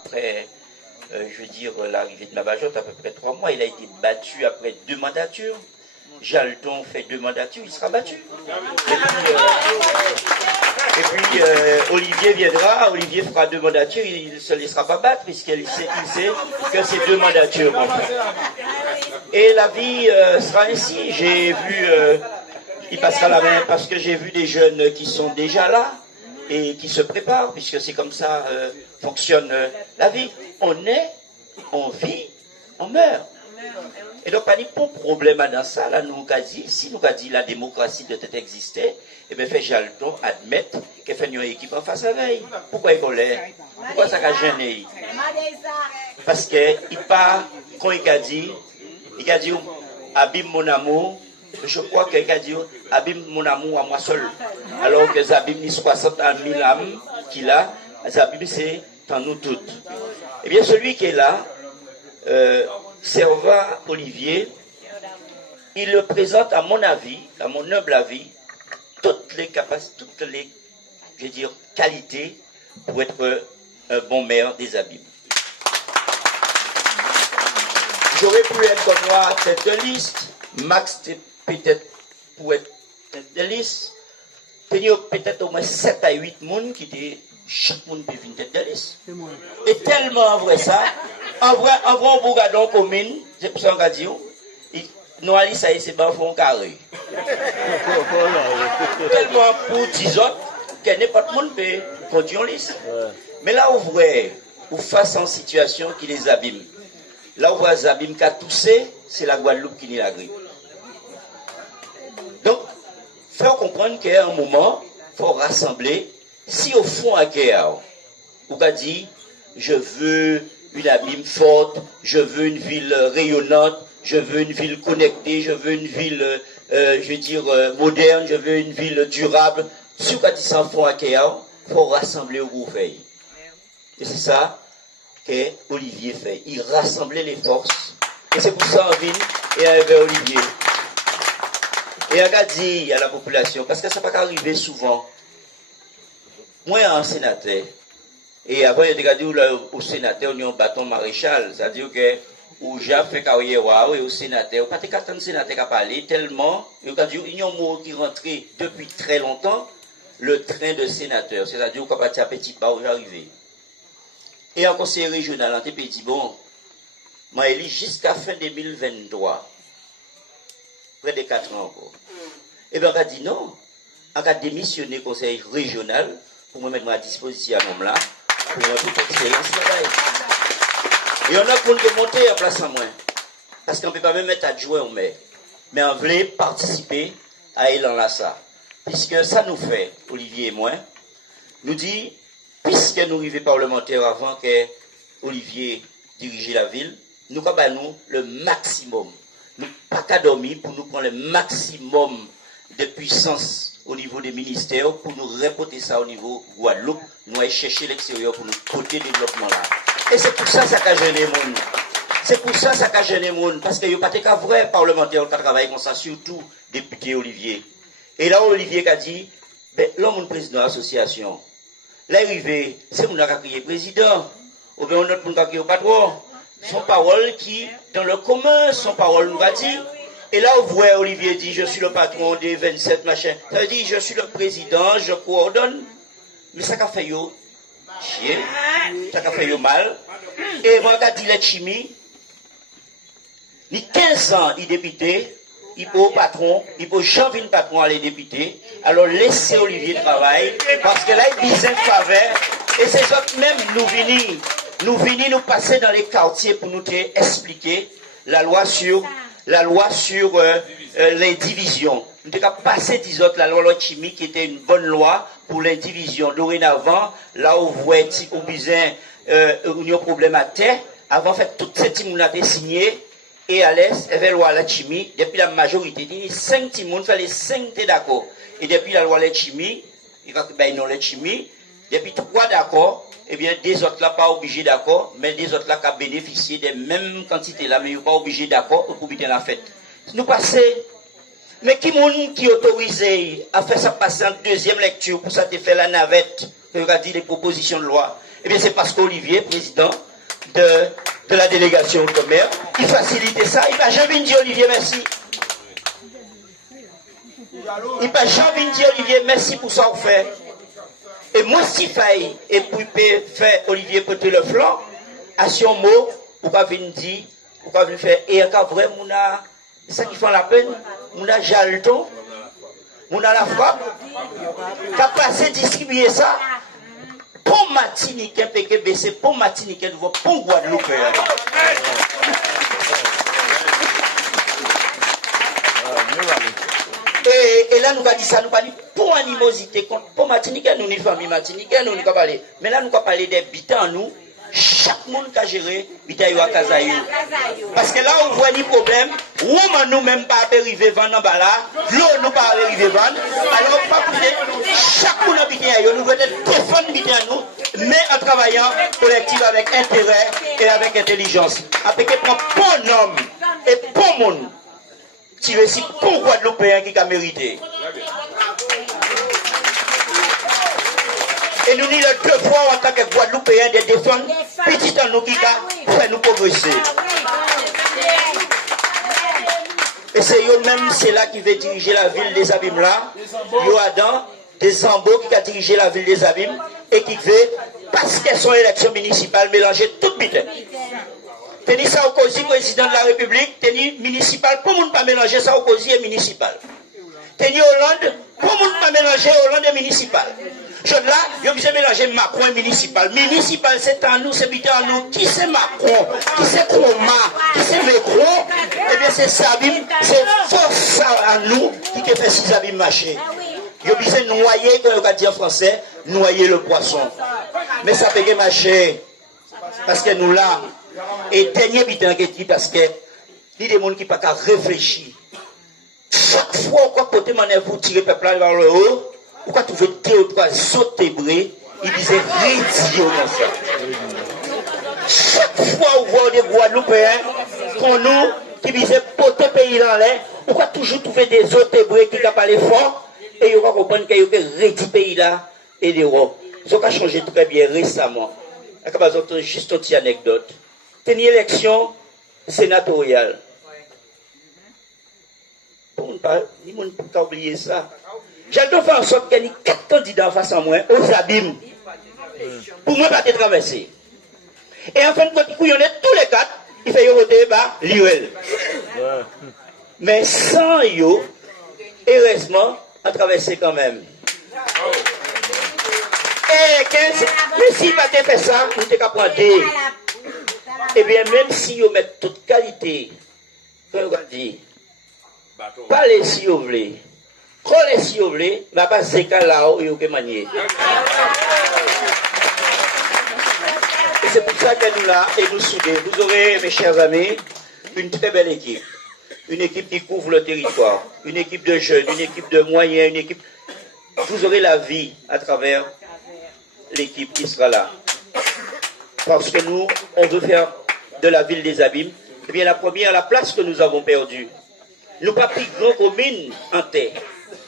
après, je veux dire, l'arrivée de Mabajotte, à peu près 3 mois, il a été battu après 2 mandatures. Jalton fait 2 mandatures, il sera battu. Et puis Olivier viendra, Olivier fera 2 mandatures, il ne se laissera pas battre, puisqu'il sait que c'est 2 mandatures. Et la vie sera ainsi. J'ai vu, il passera la main parce que j'ai vu des jeunes qui sont déjà là et qui se préparent, puisque c'est comme ça fonctionne la vie. On naît, on vit, on meurt. Et donc, pas de problème dans ça, là, nous avons dit, si nous avons dit la démocratie doit exister, et bien, fait Jalton admettre qu'il fait une équipe en face à veille. Pourquoi il colère? Pourquoi ça a gêné? Parce qu'il part, quand il a dit, abîme mon amour, je crois qu'il a dit, abîme mon amour à moi seul. Alors que Zabim, ni 60 000 âmes qu'il a, Zabim, c'est en nous toutes. Eh bien, celui qui est là, Serva Olivier, il le présente, à mon avis, à mon humble avis, toutes les capacités, toutes les, je veux dire, qualités pour être un bon maire des Abîmes. J'aurais pu être comme moi tête de liste, Max peut-être pour être tête de liste, peut-être au moins 7 à 8 personnes qui étaient, chaque monde peut venir tête de liste. Et tellement vrai ça, en vrai, on regarde en commune, c'est pour ça qu'on a dit, nous allons ça c'est pas un carré. Tellement pour 10 autres, que n'importe monde peut conduire en liste. Mais là où vrai, ou face en situation qui les abîme. Là où les abîmes qui a toussé, c'est la Guadeloupe qui n'est la grippe. Donc, il faut comprendre qu'à un moment, il faut rassembler. Si au fond à guerre, on a dit, je veux une abîme forte, je veux une ville rayonnante, je veux une ville connectée, je veux une ville, je veux dire, moderne, je veux une ville durable. Si on a dit ça au fond à guerre, il faut rassembler au gouvernement. Et c'est ça que Olivier fait. Il rassemblait les forces. Et c'est pour ça en ville et avec Olivier. Et on a dit à la population, parce que ça ne peut pas arriver souvent. Moi, un sénateur, et avant, il y a dit au sénateur, on a un bâton maréchal, c'est-à-dire que où j'ai fait carrière au sénateur, pas de de sénateur qui a parlé tellement, il y a un mot qui rentrait depuis très longtemps, le train de sénateur, c'est-à-dire qu'on a petit pas où j'arrivais. Et en conseil régional, on a dit, bon, moi, élu jusqu'à fin 2023, près de 4 ans encore. Et bien, on a dit non, on a démissionné conseil régional pour me mettre à disposition à mon là, pour me faire excellence là-bas. Et on a pour monter en place en moins. Parce qu'on ne peut pas même mettre adjoint au maire. Mais on voulait participer à Elan Lassa. Puisque ça nous fait, Olivier et moi, nous dit, puisque nous arrivons parlementaires avant que Olivier dirige la ville, nous avons le maximum. Nous pas qu'à dormir pour nous prendre le maximum de puissance au niveau des ministères pour nous reporter ça au niveau Guadeloupe, nous aller chercher l'extérieur pour nous côté développement là. Et c'est pour ça que ça a gêné le monde. C'est pour ça que ça a gêné le monde. Parce qu'il n'y a pas de vrai parlementaire qui travaille comme ça, surtout député Olivier. Et là, Olivier a dit, ben, l'homme président de l'association, l'arrivée, c'est mon qui a crié président, ou bien on a pour crier patron. Son parole qui, dans le commun, son parole nous a dit. Et là, vous voyez, Olivier dit, je suis le patron des 27 machins. Ça veut dire, je suis le président, je coordonne. Mais ça a fait yo chier, ça a fait yo mal. Et moi, quand il est chimie, il 15 ans, il député, il peut patron, il peut jamais une patron à les députés. Alors laissez Olivier travailler, parce que là, il disait faveur. Et c'est ça même nous venons nous passer dans les quartiers pour nous expliquer la loi sur les divisions. Nous avons passé, disons, la loi chimique qui était une bonne loi pour les divisions. Dorénavant, là où vous voyez, au besoin, il y a un problème à terre, avant, fait, toutes ces teams, on a signé, et à l'Est, il y avait la loi la chimie, depuis la majorité, il y a 5 teams, on fait les 5 d'accord. Et depuis la loi la chimie, il y a non la chimie, depuis 3 d'accord, eh bien, des autres là pas obligés d'accord, mais des autres là qui ont bénéficié des mêmes quantités là, mais ils ne sont pas obligés d'accord pour bien la fête. Nous passons. Mais qui est autorisé à faire ça passer en deuxième lecture pour ça te faire la navette, pour dire les propositions de loi. Eh bien, c'est parce qu'Olivier, président de la délégation outre-mer, il facilitait ça. Il n'a jamais dit Olivier, merci. Il n'a jamais dit Olivier, merci pour ça, on fait. Et moi, si faille, et pour faire Olivier porter le flanc, à son mot, pourquoi venir dire, pourquoi venir faire, et quand vraiment, c'est ça qui fait la peine, on a jalton, on a la frappe, qu'a passé distribuer ça, pour Martinique, c'est pour Martinique, pour Guadeloupe. Et là, nous va dire ça, nous va dire pour animosité, pour Martinique, nous, une famille Martinique, nous ne parler. Mais là, nous va parler des bitans, nous, chaque monde qui a géré, bitaille à Kazaïou. Parce que là, on voit des problèmes, où nous-mêmes pas arriver vendre en bas là, l'eau nous pas arriver vendre. Alors, pas chaque monde habité à nous, nous devons défendre bitaille nous, mais en travaillant collectif avec intérêt et avec intelligence. Après que prend bon homme et bon monde. Tu veux si pour Guadeloupéen qui a mérité. Et nous avons le devoir en tant que Guadeloupéen de défendre petit en nous qui a fait nous progresser. Et c'est eux-mêmes, c'est là qui veut diriger la ville des Abîmes là. Il y a Adam, des Zambo qui a dirigé la ville des Abîmes et qui veut, parce qu'elles sont élections municipales, mélanger tout vite. Teni Sarkozy, président de la République, teni municipal, pour ne pas mélanger Sarkozy et municipal. Teni Hollande, pour ne pas mélanger Hollande et municipal. Je là, il obligé de mélanger Macron et municipal. Municipal, c'est en nous, c'est bien en nous. Qui c'est Macron? Qui c'est Croma? Qui c'est Macron? Eh bien, c'est Sabim, c'est force à nous qui fait si Sabim marcher. Il obligé de noyer, comme on va dire en français, noyer le poisson. Mais ça peut marcher. Parce que nous là, et dernier bitan qui dit parce que il y a des gens qui ne peuvent pas réfléchir. Chaque fois qu'on côté manœuvre pour tirer le peuple vers le haut, pourquoi tu veux deux ou trois sautébrés, il disait ridiculeux dans ça. Chaque fois on voit des Guadeloupéens, qu'on nous, qui disaient porter pays dans l'air, pourquoi toujours trouver des sautébrés qui ne parlent fort, et ils vont comprendre qu'il y a rédi pays là et des rois. Ils ont changé très bien récemment. Juste une petite anecdote. Une élection sénatoriale. Pour ne pas oublier ça. J'ai fait en sorte qu'il y ait 4 candidats face à moi, aux abîmes. Pour moi, pas te traverser. Et en fin de compte, il y en a tous les 4, il fait voter par l'UL. Mais sans yo, heureusement, à traverser quand même. Et 15, mais si pas te fait ça, vous n'êtes qu'à prendre. Eh bien, même si vous mettez toute qualité, comme on va dire, parlez si vous voulez, collez si vous voulez, mais pas ce cas là où vous pouvez manier. Et c'est pour ça que nous là, et nous soudés. Vous aurez, mes chers amis, une très belle équipe. Une équipe qui couvre le territoire. Une équipe de jeunes, une équipe de moyens, une équipe. Vous aurez la vie à travers l'équipe qui sera là. Parce que nous, on veut faire de la ville des Abîmes, eh bien la première, la place que nous avons perdue. Nous pas plus grande commune en terre.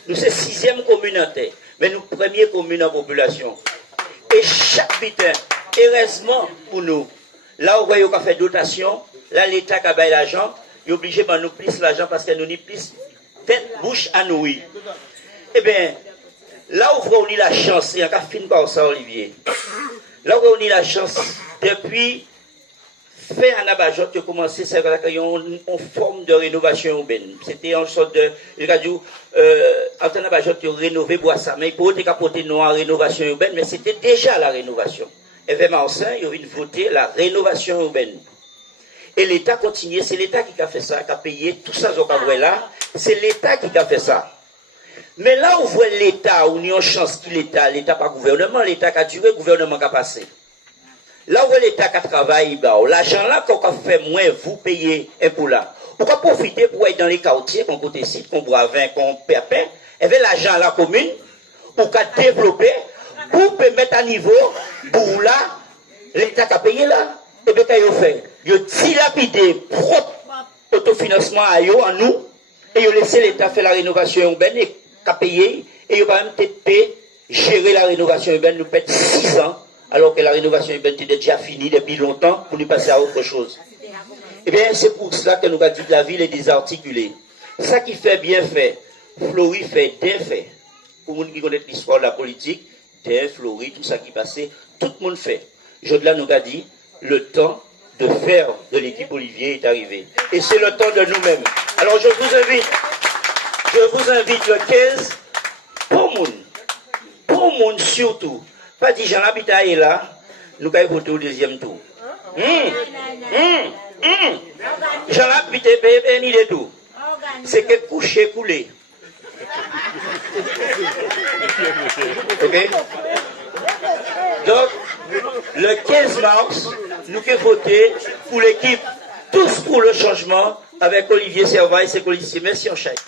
Nous c'est 6e commune en terre. Mais nous première commune en population. Et chaque bitin, heureusement pour nous, là où on a fait dotation, là l'État qui a baillé l'argent, il est obligé de nous plus l'argent parce que nous n'y plus tête, bouche à nourrir. Eh bien, là où on a eu la chance, et on a fini par ça, Olivier, là où on a eu la chance, depuis fin Anabajot, qui a commencé une forme de rénovation urbaine. C'était en sorte de. En Anabajot, qui a rénové Bois-Samay, pour apporter nous en rénovation urbaine, mais c'était déjà la rénovation. Et vers Marseille, il y a eu voter la rénovation urbaine. Et l'État continue, c'est l'État qui a fait ça, qui a payé tout ça, là. C'est l'État qui a fait ça. Mais là où vous voyez l'État, où il y a une chance que l'État pas gouvernement, l'État qui a duré, le gouvernement qui a passé. Là où l'État qui travaille, l'argent là qu'on a fait moins, vous payez un pour là. Pourquoi profiter pour être dans les quartiers, qu'on côté site, qu'on boit vin, qu'on pépin, et bien l'argent à la commune, pour développer, pour mettre à niveau, pour là, l'État qui a payé là, et bien qu'il a fait, il a dilapidé propre autofinancement à eux, en nous, et il a laissé l'État faire la rénovation urbaine, et a payé, et il a même peut-être gérer la rénovation urbaine, nous pète 6 ans, alors que la rénovation urbaine était déjà finie depuis longtemps pour nous passer à autre chose. Eh bien, c'est pour cela que nous avons dit que la ville est désarticulée. Ça qui fait bien fait, Fleury fait bien fait. Pour les gens qui connaissent l'histoire de la politique, des Fleury, tout ça qui passait, tout le monde fait. Aujourd'hui, nous avons dit, le temps de faire de l'équipe Olivier est arrivé. Et c'est le temps de nous-mêmes. Alors je vous invite le 15, pour monde surtout, pas dit Jean Habitat est là, nous allons voter au deuxième tour. Jean Habitat est ni de tout. C'est que coucher, couler. Ok? Donc, le 15 mars, nous allons voter pour l'équipe Tous pour le changement avec Olivier Servaille et ses policiers. Merci en chèque.